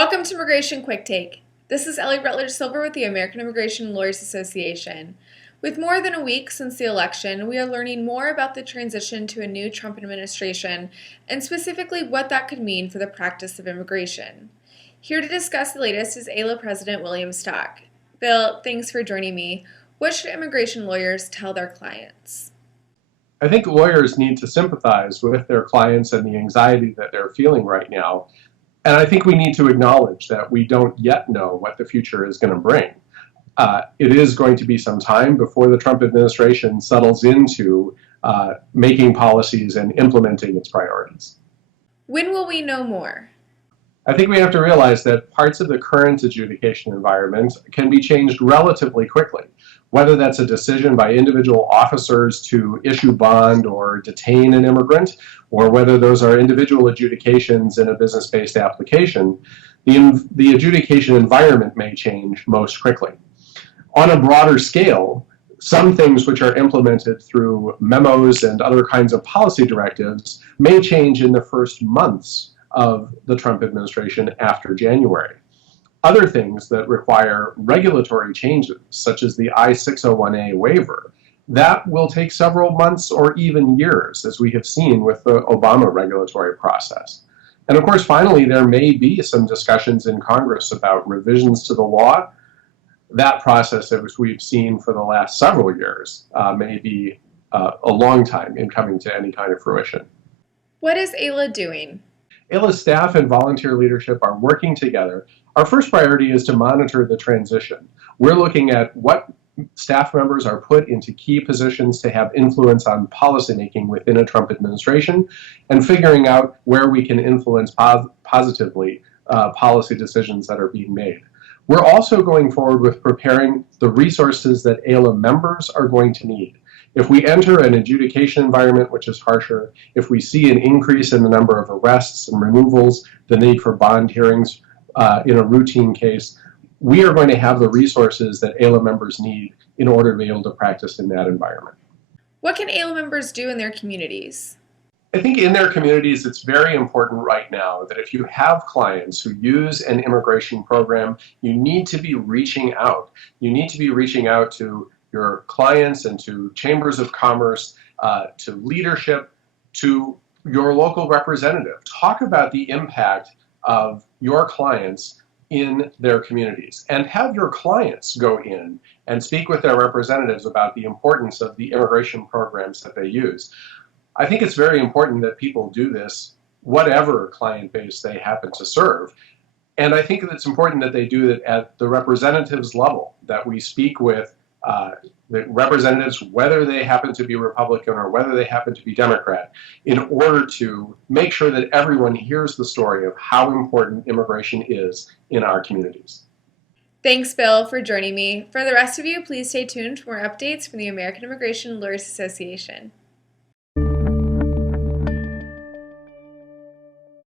Welcome to Immigration Quicktake. This is Ellie Rutledge Silver with the American Immigration Lawyers Association. With more than a week since the election, we are learning more about the transition to a new Trump administration and specifically what that could mean for the practice of immigration. Here to discuss the latest is AILA President William Stock. Bill, thanks for joining me. What should immigration lawyers tell their clients? I think lawyers need to sympathize with their clients and the anxiety that they're feeling right now. And I think we need to acknowledge that we don't yet know what the future is going to bring. It is going to be some time before the Trump administration settles into making policies and implementing its priorities. When will we know more? I think we have to realize that parts of the current adjudication environment can be changed relatively quickly, whether that's a decision by individual officers to issue bond or detain an immigrant, or whether those are individual adjudications in a business-based application. The adjudication environment may change most quickly. On a broader scale, some things which are implemented through memos and other kinds of policy directives may change in the first months of the Trump administration after January. Other things that require regulatory changes, such as the I-601A waiver, that will take several months or even years, as we have seen with the Obama regulatory process. And of course, finally, there may be some discussions in Congress about revisions to the law. That process, as we've seen for the last several years, may be a long time in coming to any kind of fruition. What is AILA doing? AILA's staff and volunteer leadership are working together. Our first priority is to monitor the transition. We're looking at what staff members are put into key positions to have influence on policymaking within a Trump administration and figuring out where we can influence positively policy decisions that are being made. We're also going forward with preparing the resources that AILA members are going to need. If we enter an adjudication environment which is harsher, if we see an increase in the number of arrests and removals, the need for bond hearings in a routine case, we are going to have the resources that AILA members need in order to be able to practice in that environment. What can AILA members do in their communities? I think in their communities, it's very important right now that if you have clients who use an immigration program, you need to be reaching out. You need to be reaching out to your clients and to chambers of commerce, to leadership, to your local representative. Talk about the impact of your clients in their communities, and have your clients go in and speak with their representatives about the importance of the immigration programs that they use. I think it's very important that people do this, whatever client base they happen to serve. And I think that it's important that they do it at the representatives level, that we speak with the representatives, whether they happen to be Republican or whether they happen to be Democrat, in order to make sure that everyone hears the story of how important immigration is in our communities. Thanks, Bill, for joining me. For the rest of you, please stay tuned for more updates from the American Immigration Lawyers Association.